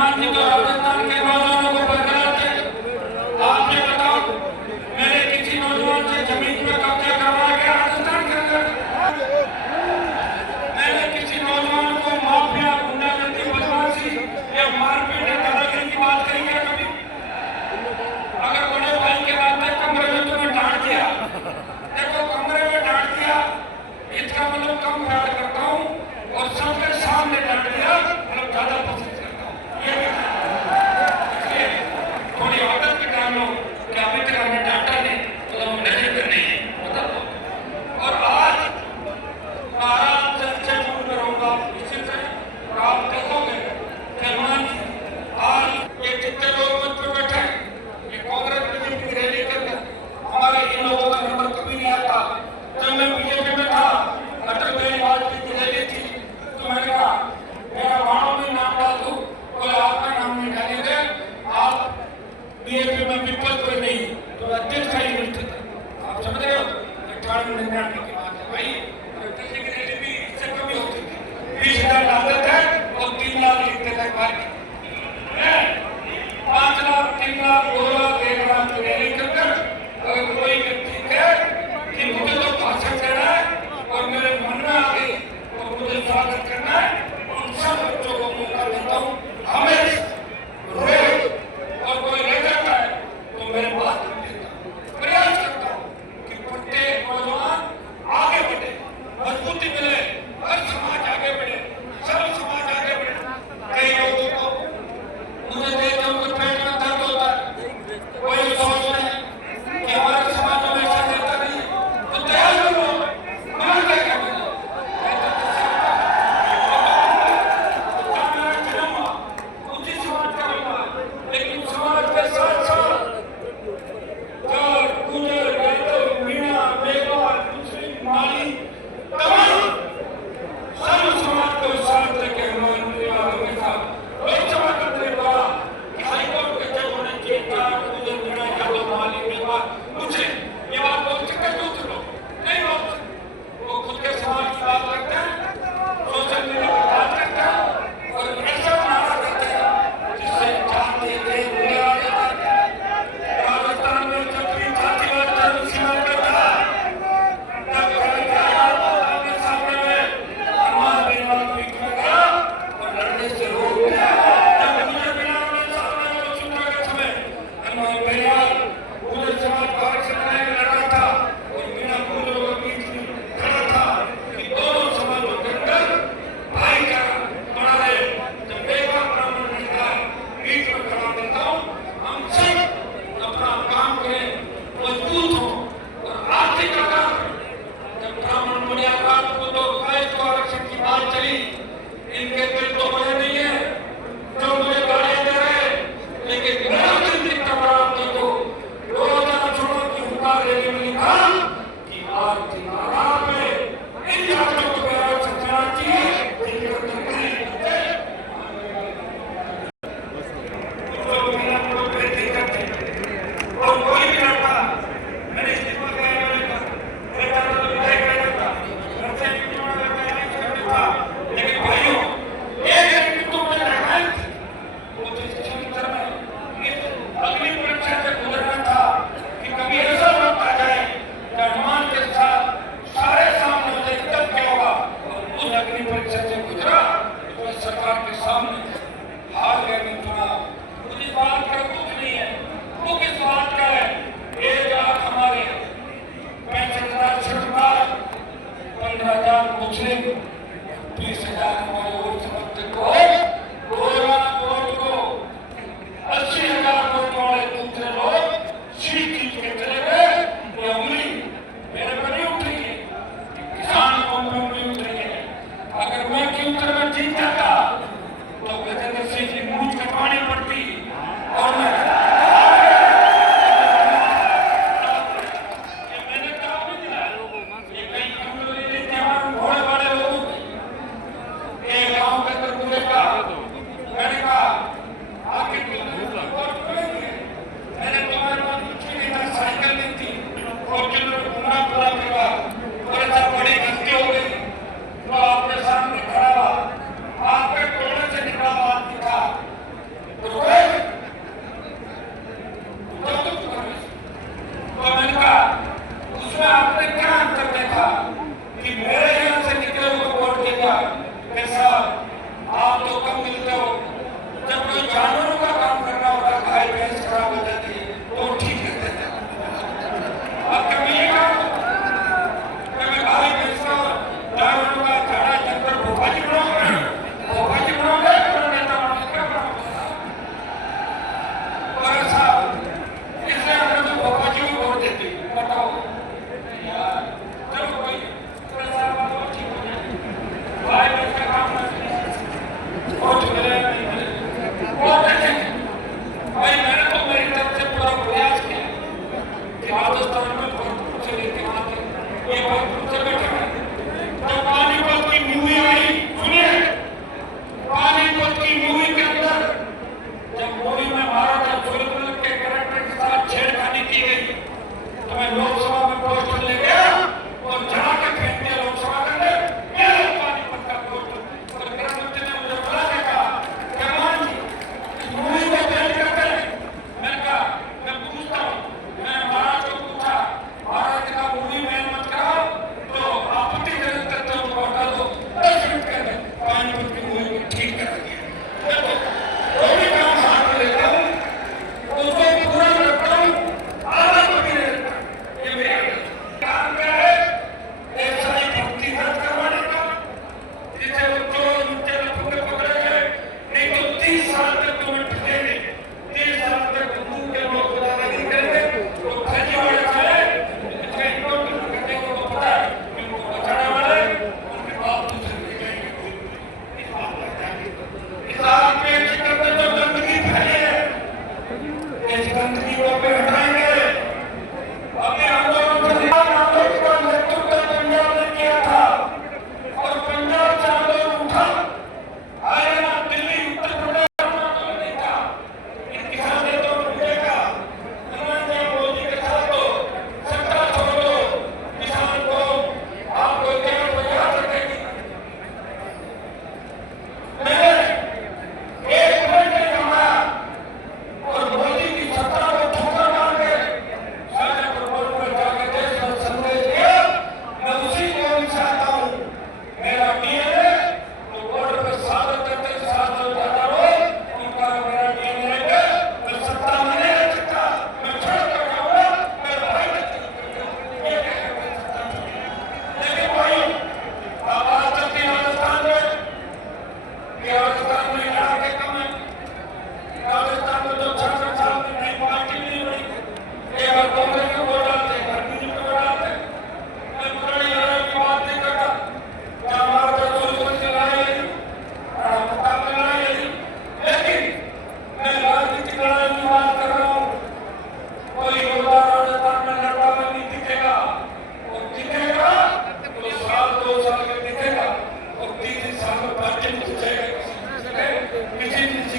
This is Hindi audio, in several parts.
माननीय राजस्थान के नौजवानों को बरकरार थे। आपने बताओ मेरे किसी नौजवान से जमीन में कब्जा करवाया गया राजस्थान के अंदर? मैंने किसी नौजवान को माफिया, गुंडागर्दी, बदमाशी या मारपीट या दादागिरी की बात कही है कभी? अगर बड़े भाई के नाते कमरे में तुम्हें डांट दिया, देखो कमरे में डांट दिया इसका मतलब कम प्यार करता हूँ, और सबके सामने डांट दिया मतलब ज्यादा पसंद करता हूँ।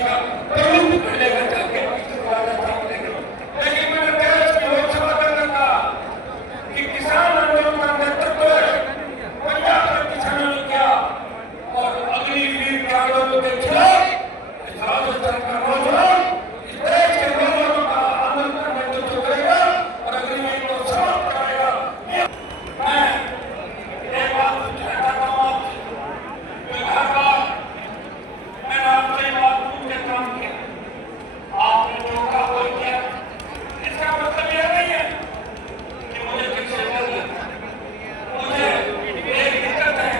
का प्रमुख लेकर जाके लेकिन मैंने देश की लोकसभा के अंदर कहा कि किसान आंदोलन का नेतृत्व पंजाब के किसानों ने किया और अग्निवीर के आंदोलन के खिलाफ राजस्थान का नौजवान इस देश के नौजवानों का आंदोलन का नेतृत्व करेगा और अग्निवीर को समाप्त कराएगा। मैं एक बात पूछना चाहता हूँ आपसे, मैंने आपसे एक बात पूछ के काम किया, आपने जो कहा वो किया, इसका मतलब यह नहीं है कि मुझे किससे डर है, मुझे एक दिक्कत है,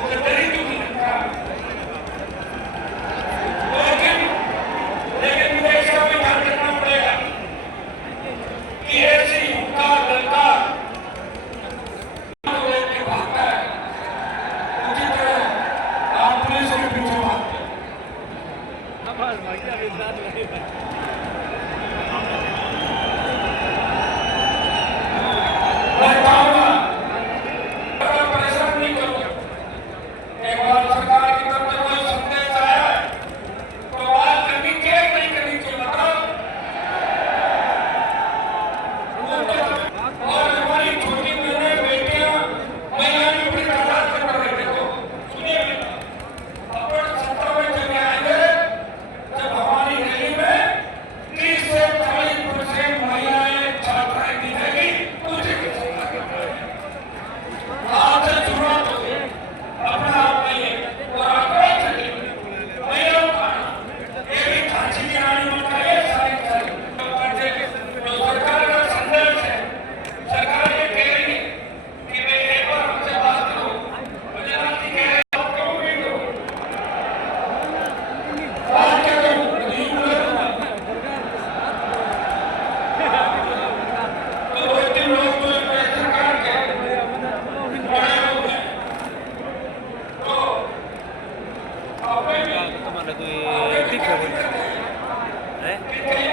मुझे डर ही क्यों नहीं लगता, लेकिन मुझे इसका भी ध्यान रखना पड़ेगा कि ऐसी हुंकार ललकार तो लेके भागता है, उसी तरह आप पुलिस के पीछे भागते हैं। मैं चाहूंगा परेशान नहीं करूंगा, एक बार सरकार की तरफ से कोई संदेश आया है तो बात करनी चाहिए नहीं करनी चाहिए बताओ। और हमारी छोटी बहनें बेटियां महिलाएं भी बड़ी तादाद में पढ़ रही देखो सुनिए अपन 17 में चले आएंगे जब हमारी रैली में 30 से 40% महिलाएं छात्राएं दिखेगी मुझे आपसे शुरुआत होगी अपना आप नहीं और आपको महिलाओं का ये भी झांसी की रानी बन गई है सारी जो सरकार का संदेश है, सरकार ये कह रही है कि मैं एक बार हमसे बात करूं, मुझे रात्रि कह रहे बात करूं नहीं करूं, बात क्या करूं नहीं बोलूंगा तो 2-3 लोग तो सरकार के बड़े लोग हैं तो आपने भी तुम्हाला कोई ठीक है